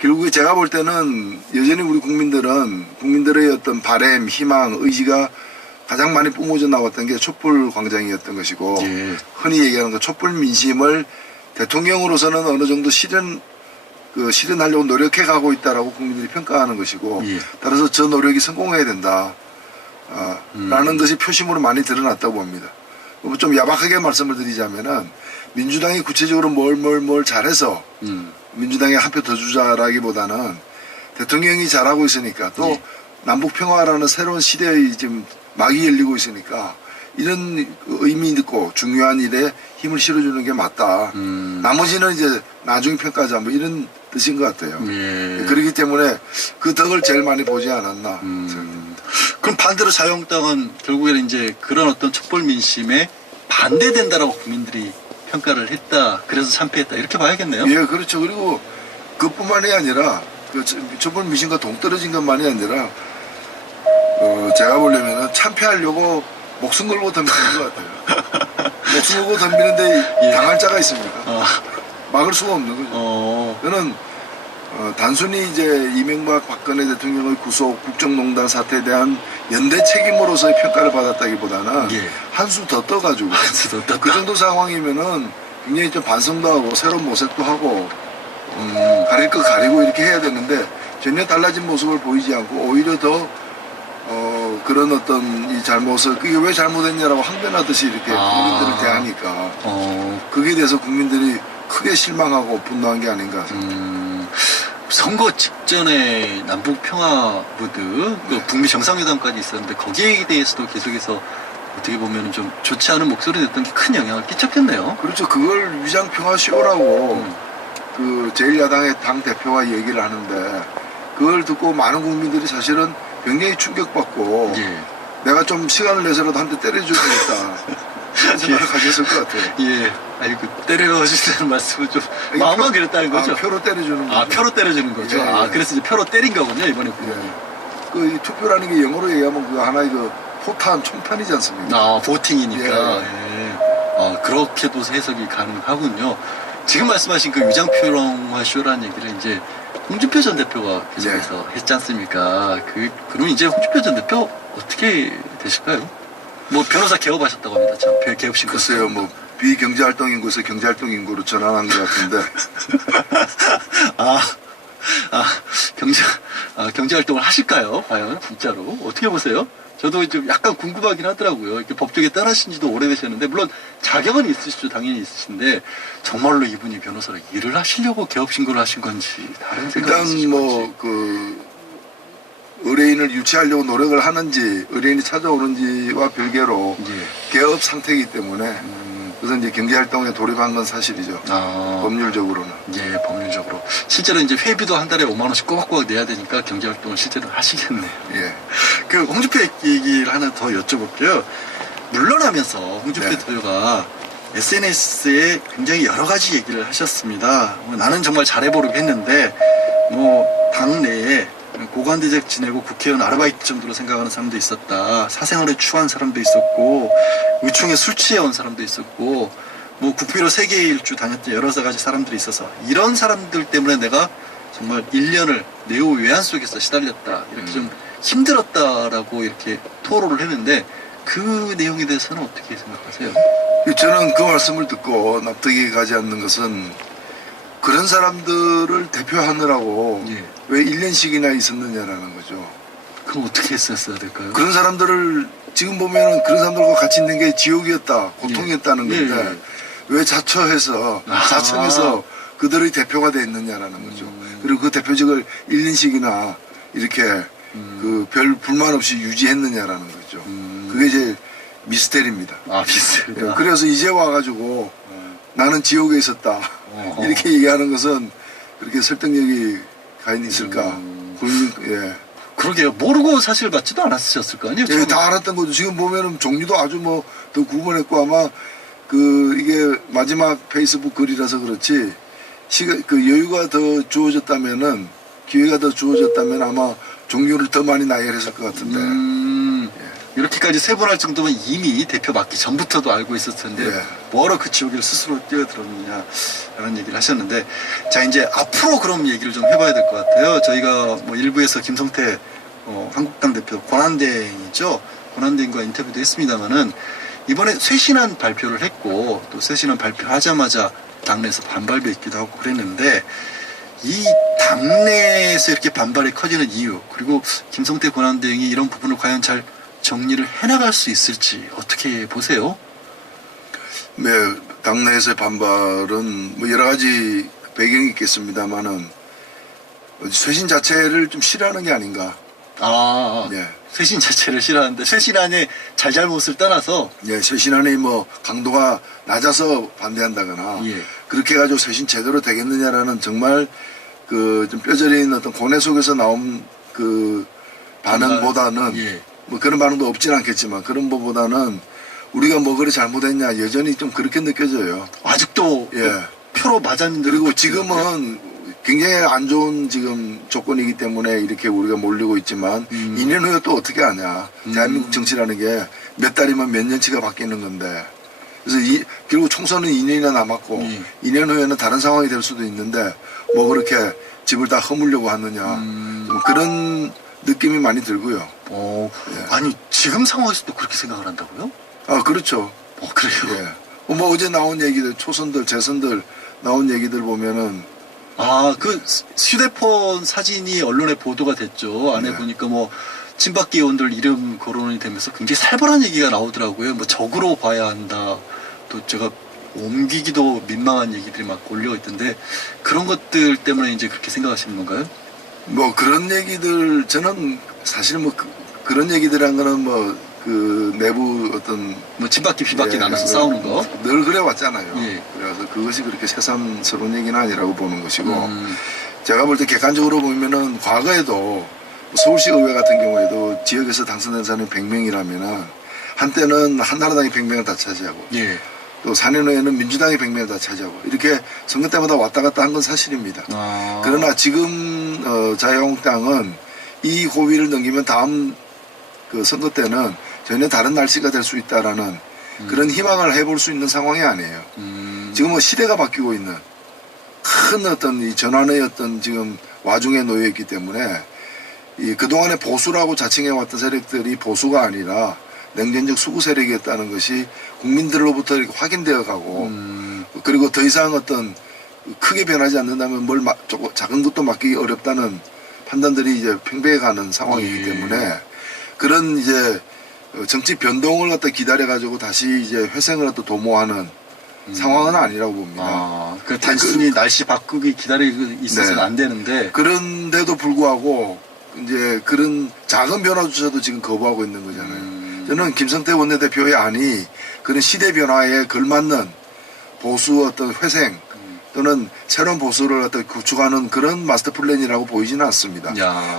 결국에 제가 볼 때는 여전히 우리 국민들의 어떤 바램, 희망, 의지가 가장 많이 뿜어져 나왔던 게 촛불 광장이었던 것이고 예. 흔히 얘기하는 그 촛불 민심을 대통령으로서는 어느 정도 실현하려고 노력해 가고 있다라고 국민들이 평가하는 것이고 예. 따라서 저 노력이 성공해야 된다. 라는 것이 표심으로 많이 드러났다고 봅니다. 좀 야박하게 말씀을 드리자면은 민주당이 구체적으로 뭘 잘해서 민주당에 한 표 더 주자라기보다는 대통령이 잘하고 있으니까 또 예. 남북평화라는 새로운 시대의 지금 막이 열리고 있으니까 이런 의미 있고 중요한 일에 힘을 실어주는 게 맞다. 나머지는 이제 나중 평가자 뭐 이런 뜻인 것 같아요. 예. 그렇기 때문에 그 덕을 제일 많이 보지 않았나. 그럼 반대로 자유한국당은 결국에는 이제 그런 어떤 촛불 민심에 반대된다라고 국민들이 평가를 했다. 그래서 참패했다. 이렇게 봐야겠네요. 예, 그렇죠. 그리고 그뿐만이 아니라 그 촛불 민심과 동떨어진 것만이 아니라 제가 보려면은 참패하려고 목숨 걸고 덤비는 것 같아요. 목숨 걸고 덤비는데 예. 당할 자가 있습니까? 막을 수가 없는 거죠. 저는 단순히 이제 이명박 박근혜 대통령의 구속 국정농단 사태에 대한 연대 책임으로서의 평가를 받았다기보다는 예. 한 수 더 떠가지고 한수 더 떴다. 그 정도 상황이면은 굉장히 좀 반성도 하고 새로운 모색도 하고 가릴 거 가리고 이렇게 해야 되는데 전혀 달라진 모습을 보이지 않고 오히려 더 그런 어떤 이 잘못을 그게 왜 잘못했냐라고 항변하듯이 이렇게 국민들을 대하니까 거기에 대해서 국민들이 크게 실망하고 분노한 게 아닌가 생각합니다. 선거 직전에 남북 평화 무드, 또 북미 정상회담까지 있었는데 거기에 대해서도 계속해서 어떻게 보면 좀 좋지 않은 목소리 냈던 게 큰 영향을 끼쳤겠네요. 그렇죠. 그걸 위장평화 쇼라고 그 제1야당의 당 대표가 얘기를 하는데 그걸 듣고 많은 국민들이 사실은 굉장히 충격받고 예. 내가 좀 시간을 내서라도 한 대 때려줘야겠다 그런 생각을 가졌을 것 같아요. 예. 아니, 때려주시다는 말씀은 좀 마음만 그랬다는 거죠? 표로 때려주는 거죠. 표로 때려주는 거죠? 예, 예. 그래서 이제 표로 때린 거군요, 이번에. 그 투표라는 게 영어로 얘기하면 그 하나의 그 포탄, 총탄이지 않습니까? 보팅이니까. 예. 그렇게도 해석이 가능하군요. 지금 말씀하신 그 위장평화 쇼라는 얘기를 이제 홍준표 전 대표가 계속해서 했지 않습니까? 그럼 이제 홍준표 전 대표 어떻게 되실까요? 뭐 변호사 개업하셨다고 합니다. 참 개업신 글쎄요, 뭐 비경제활동 인구에서 경제활동 인구로 전환한 것 같은데. 경제활동을 하실까요? 과연 진짜로 어떻게 보세요? 저도 좀 약간 궁금하긴 하더라고요. 이렇게 법조계 따라하신 지도 오래되셨는데 물론 자격은 있으시죠. 당연히 있으신데 정말로 이분이 변호사로 일을 하시려고 개업 신고를 하신 건지 다른 생각이 일단 있으신 뭐 건지. 그 의뢰인을 유치하려고 노력을 하는지 의뢰인이 찾아오는지와 별개로 예. 개업 상태이기 때문에 그래서 이제 경제활동에 돌입한 건 사실이죠. 법률적으로는. 예, 법률적으로. 실제로 이제 회비도 한 달에 5만 원씩 꼬박꼬박 내야 되니까 경제활동을 실제로 하시겠네요. 예. 그 홍준표 얘기를 하나 더 여쭤볼게요. 물러나면서 홍준표 네. 대표가 SNS에 굉장히 여러 가지 얘기를 하셨습니다. 나는 정말 잘해보려고 했는데 뭐 당내에 고관대직 지내고 국회의원 아르바이트 정도로 생각하는 사람도 있었다. 사생활에 추한 사람도 있었고 의총에 술 취해온 사람도 있었고 뭐 국비로 세계 일주 다녔던 여러 가지 사람들이 있어서 이런 사람들 때문에 내가 정말 1년을 내후 외환 속에서 시달렸다. 이렇게 좀 힘들었다라고 이렇게 토로를 했는데 그 내용에 대해서는 어떻게 생각하세요? 저는 그 말씀을 듣고 납득이 가지 않는 것은 그런 사람들을 대표하느라고 예. 왜 1년씩이나 있었느냐라는 거죠. 그럼 어떻게 했었어야 될까요? 그런 사람들을 지금 보면은 그런 사람들과 같이 있는 게 지옥이었다, 고통이었다는 예. 건데 왜 자청해서 그들의 대표가 돼 있느냐라는 거죠. 그리고 그 대표직을 1년씩이나 이렇게 그 별 불만 없이 유지했느냐라는 거죠. 그게 제일 미스테리입니다. 미스테리다. 그래서 이제 와가지고 나는 지옥에 있었다 이렇게 얘기하는 것은 그렇게 설득력이 과연 있을까? 예. 그러게요. 모르고 사실 받지도 않았으셨을 거 아니에요? 예, 다 알았던 거죠. 지금 보면은 종류도 아주 뭐 더 구분했고 아마 그 이게 마지막 페이스북 글이라서 그렇지 그 여유가 더 주어졌다면은 기회가 더 주어졌다면 아마 종류를 더 많이 나열했을 것 같은데. 예. 이렇게까지 세분할 정도면 이미 대표 맡기 전부터도 알고 있었을 텐데 네. 뭐하러 그 지옥을 스스로 뛰어들었느냐라는 얘기를 하셨는데, 자 이제 앞으로 그럼 얘기를 좀 해봐야 될 것 같아요. 저희가 뭐 일부에서 김성태 한국당 대표 권한대행이죠. 권한대행과 인터뷰도 했습니다만은 이번에 쇄신안 발표를 했고, 또 쇄신안 발표하자마자 당내에서 반발도 있기도 하고 그랬는데, 이 당내에서 이렇게 반발이 커지는 이유, 그리고 김성태 권한대행이 이런 부분을 과연 잘 정리를 해나갈 수 있을지 어떻게 보세요? 네, 당내에서의 반발은 뭐 여러 가지 배경이 있겠습니다만은 쇄신 자체를 좀 싫어하는 게 아닌가. 네. 쇄신 자체를 싫어하는데 쇄신안의 잘잘못을 떠나서 예, 쇄신안이 뭐 강도가 낮아서 반대한다거나 예. 그렇게 해가지고 쇄신 제대로 되겠느냐라는 정말 그 좀 뼈저린 어떤 고뇌 속에서 나온 그 반응보다는 예. 뭐 그런 반응도 없진 않겠지만 그런 것보다는 우리가 뭐 그래 잘못했냐 여전히 좀 그렇게 느껴져요. 아직도 예. 표로 맞았는데 그리고 지금은 굉장히 안 좋은 지금 조건이기 때문에 이렇게 우리가 몰리고 있지만 2년 후에 또 어떻게 하냐. 대한민국 정치라는 게 몇 달이면 몇 년치가 바뀌는 건데. 그래서 결국 총선은 2년이나 남았고 2년 후에는 다른 상황이 될 수도 있는데 뭐 그렇게 집을 다 허물려고 하느냐. 좀 그런 느낌이 많이 들고요. 예. 아니 지금 상황에서도 그렇게 생각을 한다고요? 아, 그렇죠. 그래요? 예. 뭐 어제 나온 얘기들, 초선들, 재선들 나온 얘기들 보면은 그 휴대폰 사진이 언론에 보도가 됐죠. 안에 네. 보니까 뭐 친박계 의원들 이름 거론이 되면서 굉장히 살벌한 얘기가 나오더라고요. 뭐 적으로 봐야 한다. 또 제가 옮기기도 민망한 얘기들이 막 올려 있던데, 그런 것들 때문에 이제 그렇게 생각하시는 건가요? 뭐 그런 얘기들 저는 사실 뭐 그런 얘기들한 거는 뭐 그 내부 어떤 뭐 친박계 비박계 예, 나눠서 싸우는 거. 늘 그래 왔잖아요. 예. 그래서 그것이 그렇게 새삼스러운 얘기는 아니라고 보는 것이고 제가 볼 때 객관적으로 보면은 과거에도 서울시 의회 같은 경우에도 지역에서 당선된 사람이 100명이라면은 한때는 한나라당이 100명을 다 차지하고 예. 또 4년 후에는 민주당이 100명을 다 차지하고 이렇게 선거 때마다 왔다 갔다 한 건 사실입니다. 그러나 지금 자유한국당은 이 고비를 넘기면 다음 그 선거 때는 전혀 다른 날씨가 될 수 있다라는 그런 희망을 해볼 수 있는 상황이 아니에요. 지금 뭐 시대가 바뀌고 있는 큰 어떤 이 전환의 어떤 지금 와중에 놓여 있기 때문에 이 그동안에 보수라고 자칭해왔던 세력들이 보수가 아니라 냉전적 수구 세력이었다는 것이 국민들로부터 이렇게 확인되어 가고 그리고 더 이상 어떤 크게 변하지 않는다면 작은 것도 맡기기 어렵다는 판단들이 이제 팽배해 가는 상황이기 때문에 그런 이제 정치 변동을 갖다 기다려 가지고 다시 이제 회생을 갖다 도모하는 상황은 아니라고 봅니다. 그 단순히 날씨 바꾸기 기다리고 있어서는 네. 안 되는데. 그런데도 불구하고 이제 그런 작은 변화조차도 지금 거부하고 있는 거잖아요. 저는 김성태 원내대표의 안이 그런 시대 변화에 걸맞는 보수 어떤 회생 또는 새로운 보수를 갖다 구축하는 그런 마스터 플랜이라고 보이지는 않습니다.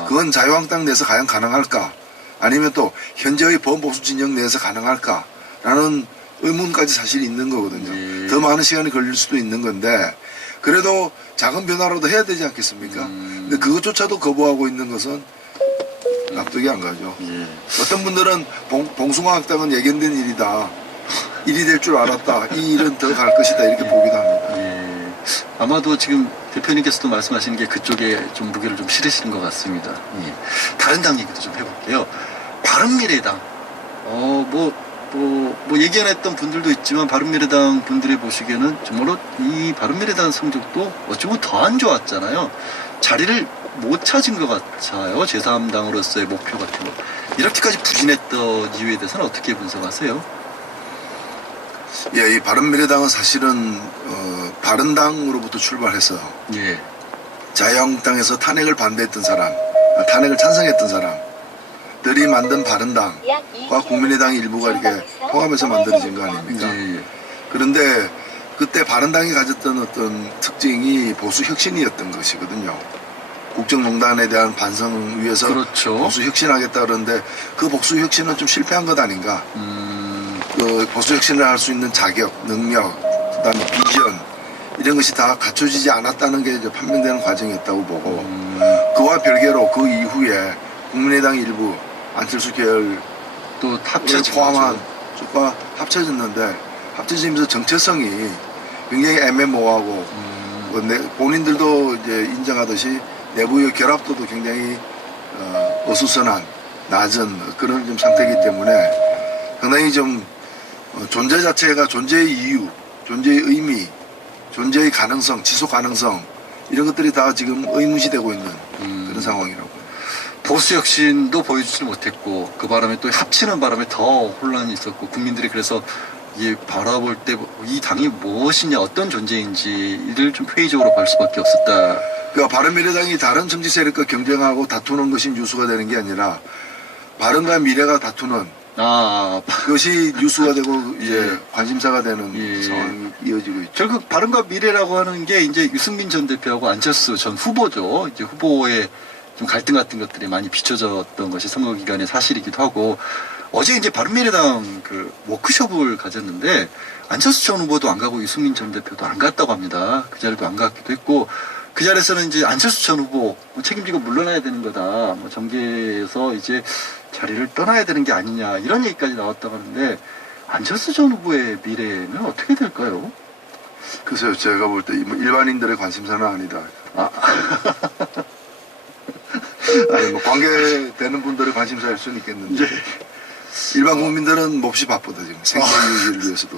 그건 자유한국당 내에서 과연 가능할까? 아니면 또 현재의 범보수 진영 내에서 가능할까라는 의문까지 사실 있는 거거든요. 더 많은 시간이 걸릴 수도 있는 건데 그래도 작은 변화라도 해야 되지 않겠습니까? 근데 그것조차도 거부하고 있는 것은 납득이 안 가죠. 어떤 분들은 봉숭아학당은 예견된 일이다. 일이 될 줄 알았다. 이 일은 더 갈 것이다. 이렇게 보기도 합니다. 아마도 지금 대표님께서도 말씀하시는 게 그쪽에 좀 무게를 좀 실으시는 것 같습니다. 다른 당 얘기도 좀 해볼게요. 바른미래당. 뭐 얘기 안 했던 분들도 있지만 바른미래당 분들이 보시기에는 정말로 이 바른미래당 성적도 어쩌면 더 안 좋았잖아요. 자리를 못 찾은 것 같아요. 제3당으로서의 목표 같은 거. 이렇게까지 부진했던 이유에 대해서는 어떻게 분석하세요? 이 바른미래당은 사실은 바른당으로부터 출발해서 자유한국당에서 탄핵을 반대했던 사람, 탄핵을 찬성했던 사람들이 만든 바른당과 국민의당 일부가 이렇게 통합해서 만들어진 거 아닙니까? 그런데 그때 바른당이 가졌던 어떤 특징이 보수 혁신이었던 것이거든요. 국정농단에 대한 반성을 위해서 보수 혁신하겠다 그러는데 그 보수 혁신은 좀 실패한 것 아닌가? 그 보수 혁신을 할 수 있는 자격, 능력, 그다음에 비전 이런 것이 다 갖춰지지 않았다는 게 이제 판명되는 과정이었다고 보고 그와 별개로 그 이후에 국민의당 일부 안철수 계열 또 합쳐진 포함한 거죠. 쪽과 합쳐졌는데 합쳐지면서 정체성이 굉장히 애매모호하고 뭐 본인들도 이제 인정하듯이 내부의 결합도도 굉장히 어수선한 낮은 그런 좀 상태이기 때문에 상당히 좀 존재 자체가 존재의 이유, 존재의 의미, 존재의 가능성, 지속 가능성 이런 것들이 다 지금 의문시되고 있는 그런 상황이라고. 보수 혁신도 보여주지 못했고 그 바람에 또 합치는 바람에 더 혼란이 있었고 국민들이 그래서 이 바라볼 때 이 당이 무엇이냐 어떤 존재인지를 좀 회의적으로 볼 수밖에 없었다. 그러니까 바른미래당이 다른 정치 세력과 경쟁하고 다투는 것이 뉴스가 되는 게 아니라 바른과 미래가 다투는 그것이 뉴스가 되고 이제 관심사가 되는 예. 상황이 이어지고 있죠. 결국 바른과 미래라고 하는 게 이제 유승민 전 대표하고 안철수 전 후보죠. 이제 후보의 좀 갈등 같은 것들이 많이 비춰졌던 것이 선거 기간의 사실이기도 하고 어제 이제 바른미래당 그 워크숍을 가졌는데 안철수 전 후보도 안 가고 유승민 전 대표도 안 갔다고 합니다. 그 자리도 안 갔기도 했고 그 자리에서는 이제 안철수 전 후보 뭐 책임지고 물러나야 되는 거다. 뭐 정계에서 이제 자리를 떠나야 되는 게 아니냐 이런 얘기까지 나왔다고 하는데 안철수 전 후보의 미래는 어떻게 될까요? 글쎄요, 제가 볼 때 일반인들의 관심사는 아니다. 아니, 뭐 관계되는 분들의 관심사일 수는 있겠는데 일반 국민들은 몹시 바쁘다 지금 생계 유지를 위해서도.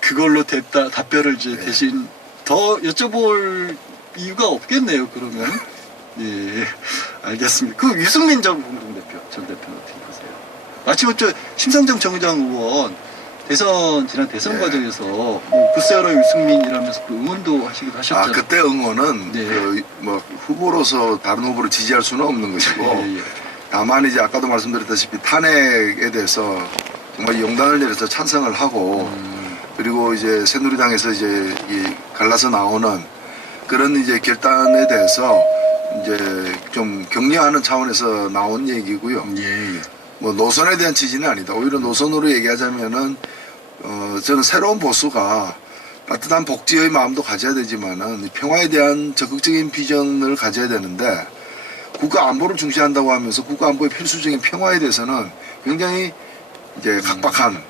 그걸로 답변을 이제 네. 대신 더 여쭤볼 이유가 없겠네요. 그러면 예, 알겠습니다. 그 유승민 전 공동대표 전 대표는 어떻게 보세요? 마침 저 심상정 정의당 의원 지난 대선 네. 과정에서 뭐 글쎄여라 유승민이라면서 또 응원도 하시기도 하셨잖아요. 그때 응원은 네. 뭐 후보로서 다른 후보를 지지할 수는 없는 것이고 예. 다만 이제 아까도 말씀드렸다시피 탄핵에 대해서 정말 용단을 내려서 찬성을 하고 그리고 이제 새누리당에서 이제 갈라서 나오는 그런 이제 결단에 대해서 이제 좀 격려하는 차원에서 나온 얘기고요. 예. 뭐 노선에 대한 지지는 아니다. 오히려 노선으로 얘기하자면은 저는 새로운 보수가 따뜻한 복지의 마음도 가져야 되지만은 평화에 대한 적극적인 비전을 가져야 되는데 국가 안보를 중시한다고 하면서 국가 안보의 필수적인 평화에 대해서는 굉장히 이제 각박한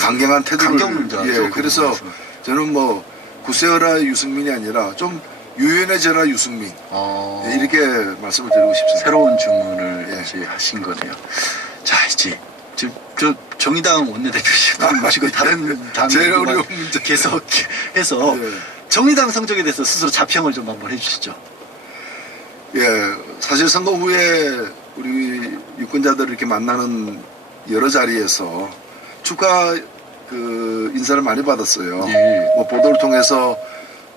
강경한 태도를 강경문자죠. 그래서 저는 뭐 구세어라 유승민이 아니라 좀 유연해져라 유승민 이렇게 말씀을 드리고 싶습니다. 새로운 주문을 예. 이제 하신 거네요. 자 이제 저 정의당 원내대표실 모시고 다른 당 제일 어려운 문제 계속해서 예. 정의당 성적에 대해서 스스로 자평을 좀 한번 해주시죠. 예, 사실 선거 후에 우리 유권자들을 이렇게 만나는 여러 자리에서 축하 그 인사를 많이 받았어요. 예. 뭐 보도를 통해서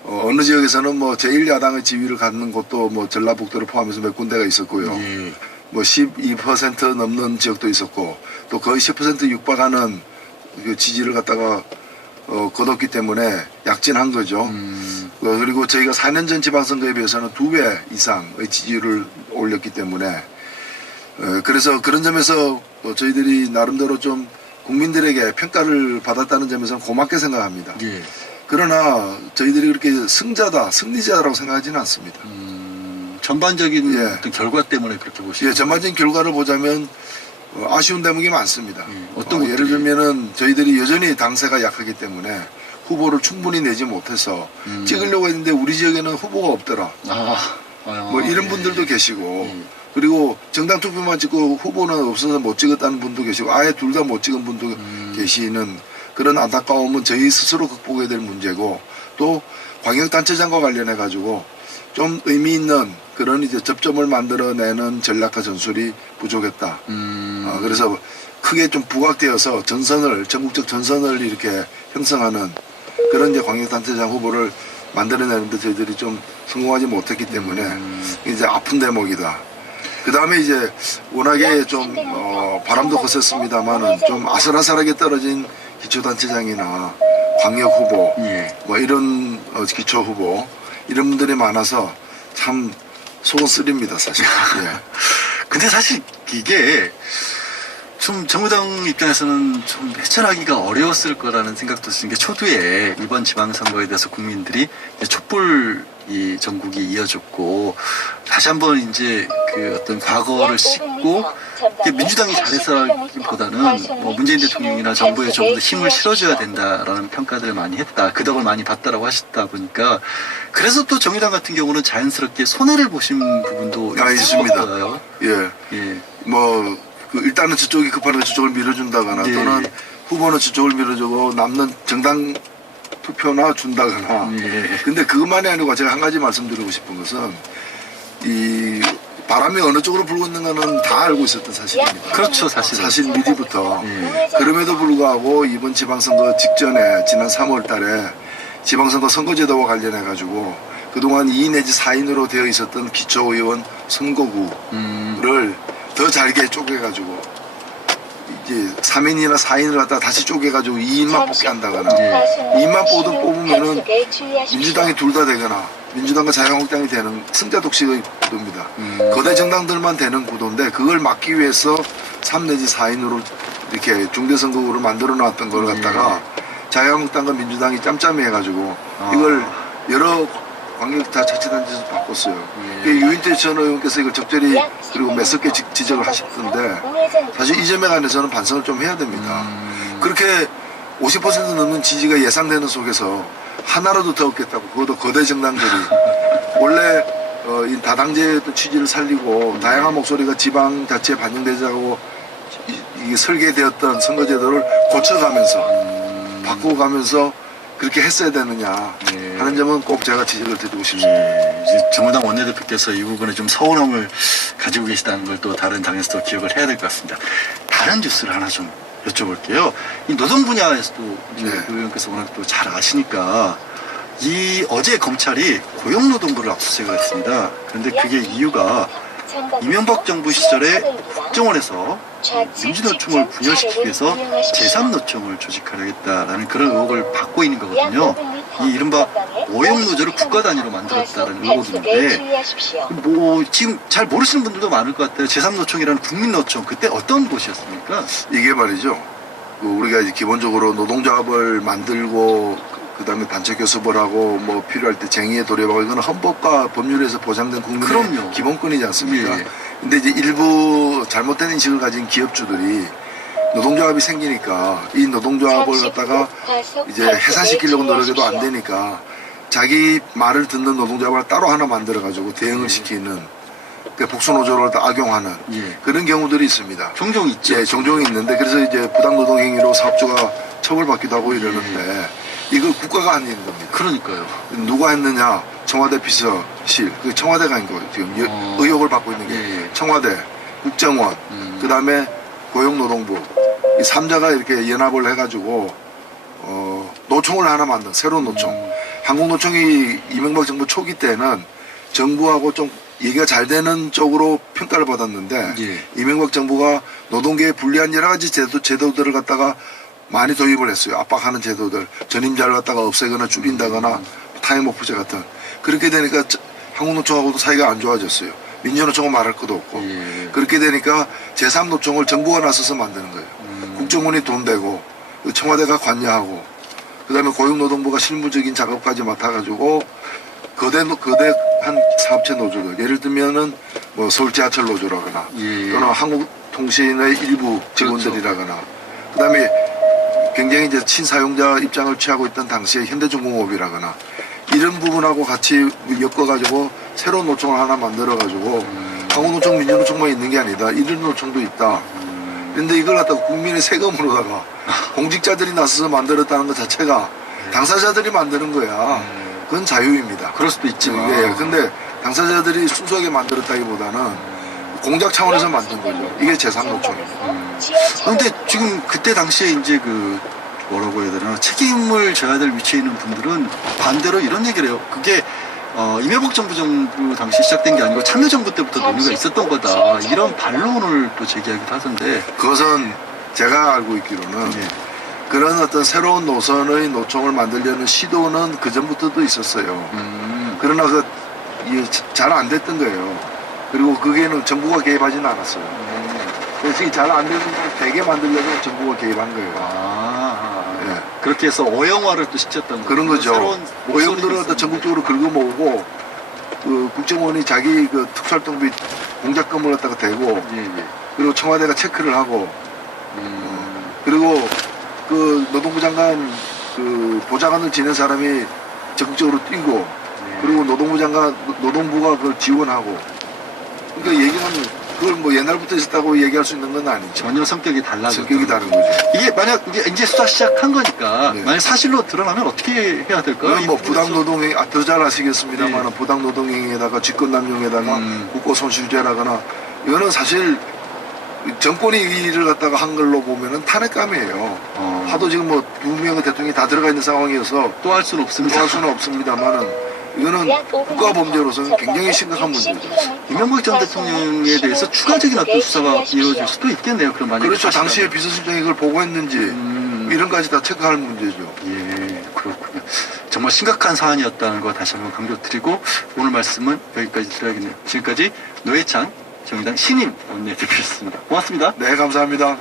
어느 지역에서는 뭐 제1야당의 지위를 갖는 곳도 뭐 전라북도를 포함해서 몇 군데가 있었고요. 예. 뭐 12% 넘는 지역도 있었고 또 거의 10% 육박하는 그 지지를 갖다가 거뒀기 때문에 약진한 거죠. 그리고 저희가 4년 전 지방선거에 비해서는 2배 이상의 지지율을 올렸기 때문에 그래서 그런 점에서 저희들이 나름대로 좀 국민들에게 평가를 받았다는 점에서는 고맙게 생각합니다. 예. 그러나 저희들이 그렇게 승리자라고 생각하지는 않습니다. 전반적인 예. 어떤 결과 때문에 그렇게 보시죠. 예, 전반적인 결과를 보자면 아쉬운 대목이 많습니다. 어떤 예를 것들이? 들면은 저희들이 여전히 당세가 약하기 때문에 후보를 충분히 내지 못해서 찍으려고 했는데 우리 지역에는 후보가 없더라. 뭐 이런 분들도 계시고 그리고 정당 투표만 찍고 후보는 없어서 못 찍었다는 분도 계시고 아예 둘 다 못 찍은 분도 계시는 그런 안타까움은 저희 스스로 극복해야 될 문제고 또 광역단체장과 관련해 가지고 좀 의미 있는 그런 이제 접점을 만들어내는 전략과 전술이 부족했다. 그래서 크게 좀 부각되어서 전국적 전선을 이렇게 형성하는 그런 이제 광역단체장 후보를 만들어내는데 저희들이 좀 성공하지 못했기 때문에 이제 아픈 대목이다. 그 다음에 이제 워낙에 좀 바람도 거셌습니다만은 좀 아슬아슬하게 떨어진 기초단체장이나 광역 후보 뭐 이런 기초 후보 이런 분들이 많아서 참 속은 쓰립니다 사실. 예. 근데 사실 이게 좀 정의당 입장에서는 좀 헤쳐나기가 어려웠을 거라는 생각도 드는 게 초두에 이번 지방선거에 대해서 국민들이 이제 촛불 이 전국이 이어졌고 다시 한번 이제 그 어떤 과거를 씻고 이게 민주당이 잘했다기보다는 뭐 문재인 대통령이나 정부에 조금 더 힘을 실어줘야 된다라는 평가들을 많이 했다. 그 덕을 많이 봤다라고 하시다 보니까 그래서 또 정의당 같은 경우는 자연스럽게 손해를 보신 부분도 있습니다. 예. 예. 뭐 그 일단은 저쪽이 급하니까 저쪽을 밀어준다거나 예. 또는 후보는 저쪽을 밀어주고 남는 정당 투표나 준다거나. 예. 근데 그것만이 아니고 제가 한 가지 말씀드리고 싶은 것은 이 바람이 어느 쪽으로 불고 있는가는 다 알고 있었던 사실입니다. 그렇죠, 사실은. 사실 미리부터. 예. 그럼에도 불구하고 이번 지방선거 직전에 지난 3월 달에 지방선거 선거제도와 관련해 가지고 그동안 2인 내지 4인으로 되어 있었던 기초의원 선거구를 더 잘게 쪼개가지고 이제 3인이나 4인을 갖다가 다시 쪼개가지고 2인만 뽑게 한다거나 예. 2인만 뽑으면은 민주당이 둘 다 되거나 민주당과 자유한국당이 되는 승자 독식의 구도입니다. 거대 정당들만 되는 구도인데 그걸 막기 위해서 3 내지 4인으로 이렇게 중대선거구를 만들어 놨던 걸 갖다가 자유한국당과 민주당이 짬짬이 해가지고 이걸 여러 광역자치단체에서 바꿨어요. 유인태 전 의원께서 이걸 적절히 그리고 매섭게 지적을 하셨던데 사실 이 점에 관해서는 반성을 좀 해야 됩니다. 그렇게 50% 넘는 지지가 예상되는 속에서 하나라도 더 얻겠다고 그것도 거대 정당들이 원래 이 다당제의 취지를 살리고 다양한 목소리가 지방자치에 반영되자고 이게 설계되었던 선거제도를 고쳐가면서 바꿔가면서 그렇게 했어야 되느냐 하는 점은 꼭 제가 지적을 드리고 싶습니다. 이제 정의당 원내대표께서 이 부분에 좀 서운함을 가지고 계시다는 걸 또 다른 당에서도 기억을 해야 될 것 같습니다. 다른 뉴스를 하나 좀 여쭤볼게요. 이 노동 분야에서도 이제 그 의원께서 워낙 또 잘 아시니까 어제 검찰이 고용노동부를 압수수색을 했습니다. 그런데 그게 이유가 이명박 정부 시절에 국정원에서 민주노총을 분열시키기 위해서 제3노총을 조직하려겠다라는 그런 의혹을 받고 있는 거거든요. 이 이른바 오용노조를 국가 단위로 만들었다는 의혹인데 뭐 지금 잘 모르시는 분들도 많을 것 같아요. 제3노총이라는 국민노총 그때 어떤 곳이었습니까? 이게 말이죠. 우리가 이제 기본적으로 노동조합을 만들고 그다음에 단체 교섭을 하고 뭐 필요할 때 쟁의에 돌입하고 이거는 헌법과 법률에서 보장된 국민의 그럼요. 기본권이지 않습니까? 예. 근데 이제 일부 잘못된 인식을 가진 기업주들이 노동조합이 생기니까 이 노동조합을 갖다가 이제 해산시키려고 노력해도 안 되니까 자기 말을 듣는 노동조합을 따로 하나 만들어 가지고 대응을 시키는 그 복수노조를 다 악용하는 그런 경우들이 있습니다. 종종 있죠. 예, 종종 있는데 그래서 이제 부당노동 행위로 사업주가 처벌받기도 하고 이러는데 이거 국가가 안 있는 겁니다. 그러니까요. 누가 했느냐? 청와대 비서실, 그 청와대가 아닌 거예요. 지금 의혹을 받고 있는 게 청와대, 국정원, 그 다음에 고용노동부 이 3자가 이렇게 연합을 해가지고 노총을 하나 만든 새로운 노총. 한국노총이 이명박 정부 초기 때는 정부하고 좀 얘기가 잘 되는 쪽으로 평가를 받았는데 이명박 정부가 노동계에 불리한 여러 가지 제도들을 갖다가 많이 도입을 했어요. 압박하는 제도들, 전임자를 갖다가 없애거나 줄인다거나 타임오프제 같은. 그렇게 되니까 한국노총하고도 사이가 안 좋아졌어요. 민주노총은 말할 것도 없고. 그렇게 되니까 제3노총을 정부가 나서서 만드는 거예요. 국정원이 돈 대고 청와대가 관여하고 그다음에 고용노동부가 실무적인 작업까지 맡아가지고 거대한 사업체 노조들 예를 들면은 뭐 서울지하철 노조라거나 또는 한국통신의 일부 직원들이라거나 그다음에 굉장히 이제 친사용자 입장을 취하고 있던 당시에 현대중공업이라거나 이런 부분하고 같이 엮어가지고 새로운 노총을 하나 만들어가지고 한국노총, 민주노총만 있는 게 아니다. 이런 노총도 있다. 그런데 이걸 갖다가 국민의 세금으로다가 공직자들이 나서서 만들었다는 것 자체가 당사자들이 만드는 거야. 그건 자유입니다. 그럴 수도 있지만. 근데 당사자들이 순수하게 만들었다기보다는 공작 차원에서 만든 거죠. 이게 제3노총입니다. 그런데 지금 그때 당시에 이제 그 뭐라고 해야 되나 책임을 져야 될 위치에 있는 분들은 반대로 이런 얘기를 해요. 그게 이명박 정부 당시 시작된 게 아니고 참여정부 때부터 논의가 있었던 거다. 이런 반론을 또 제기하기도 하던데. 그것은 제가 알고 있기로는 그런 어떤 새로운 노선의 노총을 만들려는 시도는 그 전부터도 있었어요. 그러나 잘 안 됐던 거예요. 그리고 거기에는 정부가 개입하지는 않았어요. 그래서 이게 잘 안 되는 걸 되게 만들려고 정부가 개입한 거예요. 예. 그렇게 해서 어영화를 또 시켰던 거죠. 그런 거죠. 새로운 오염들을 갖다 전국적으로 긁어 모으고 그 국정원이 자기 그 특수활동비 공작금을 갖다가 대고 예, 예. 그리고 청와대가 체크를 하고 그리고 그 노동부 장관 그 보좌관을 지낸 사람이 적극적으로 뛰고 그리고 노동부 장관 노동부가 그걸 지원하고 그러니까 얘기는 그걸 뭐 옛날부터 있었다고 얘기할 수 있는 건 아니죠. 전혀 성격이 달라졌다. 성격이 다른 거죠. 이게 만약 이제 수사 시작한 거니까 네. 만약 사실로 드러나면 어떻게 해야 될까요? 그건 뭐 이 부당 부분에서- 노동행 더 잘 아시겠습니다만 네. 부당 노동행위에다가 직권남용에다가 국고 손실죄라거나 이거는 사실 정권이 이 일을 갖다가 한 걸로 보면은 탄핵감이에요. 하도 지금 뭐 두 명의 대통령이 다 들어가 있는 상황이어서 또 할 수는 없습니다. 할 수는 없습니다만은 이거는 국가범죄로서는 굉장히 심각한 문제죠. 이명박 전 대통령에 대해서 추가적인 어떤 수사가 이루어질 수도 있겠네요. 그럼 만약에 그렇죠. 사실이라면. 당시에 비서실장이 그걸 보고했는지 이런 까지 다 체크할 문제죠. 예, 그렇군요. 정말 심각한 사안이었다는 거 다시 한번 강조드리고 오늘 말씀은 여기까지 드려야겠네요. 지금까지 노회찬 정의당 신임 원내대표였습니다. 고맙습니다. 네, 감사합니다.